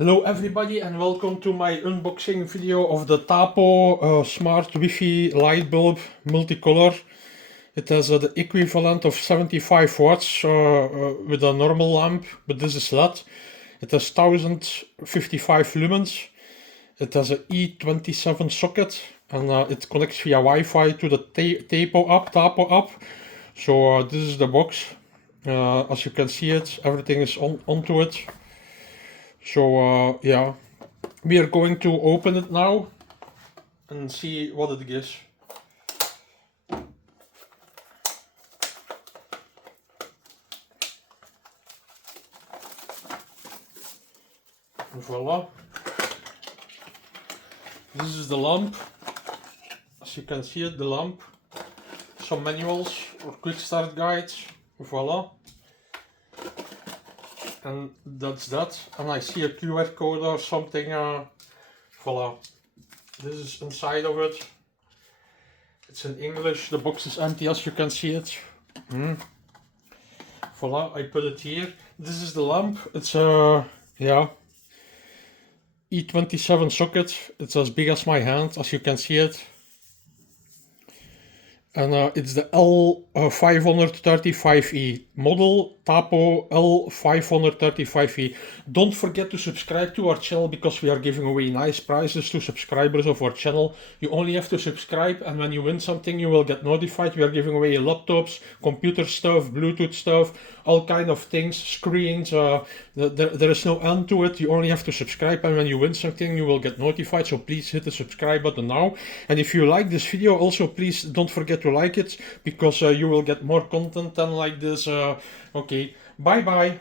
Hello everybody and welcome to my unboxing video of the Tapo Smart Wi-Fi light bulb multicolor. It has the equivalent of 75 watts with a normal lamp, but this is LED. It has 1055 lumens. It has an E27 socket and it connects via Wi-Fi to the Tapo app. So this is the box. As you can see it, everything is onto it. So yeah, we are going to open it now and see what it gives. Voila. This is the lamp. As you can see it, the lamp. Some manuals or quick start guides. Voila. And that's that. And I see a QR code or something. Voila. This is inside of it. It's in English. The box is empty as you can see it. Voila, I put it here. This is the lamp. It's a E27 socket. It's as big as my hand, as you can see it. And it's the L535E model, Tapo L535E. Don't forget to subscribe to our channel because we are giving away nice prizes to subscribers of our channel. You only have to subscribe, and when you win something you will get notified. We are giving away laptops, computer stuff, Bluetooth stuff, all kind of things, screens. There is no end to it. You only have to subscribe, and when you win something you will get notified. So please hit the subscribe button now. And if you like this video, also please don't forget to like it, because you will get more content than like this. Okay, bye bye.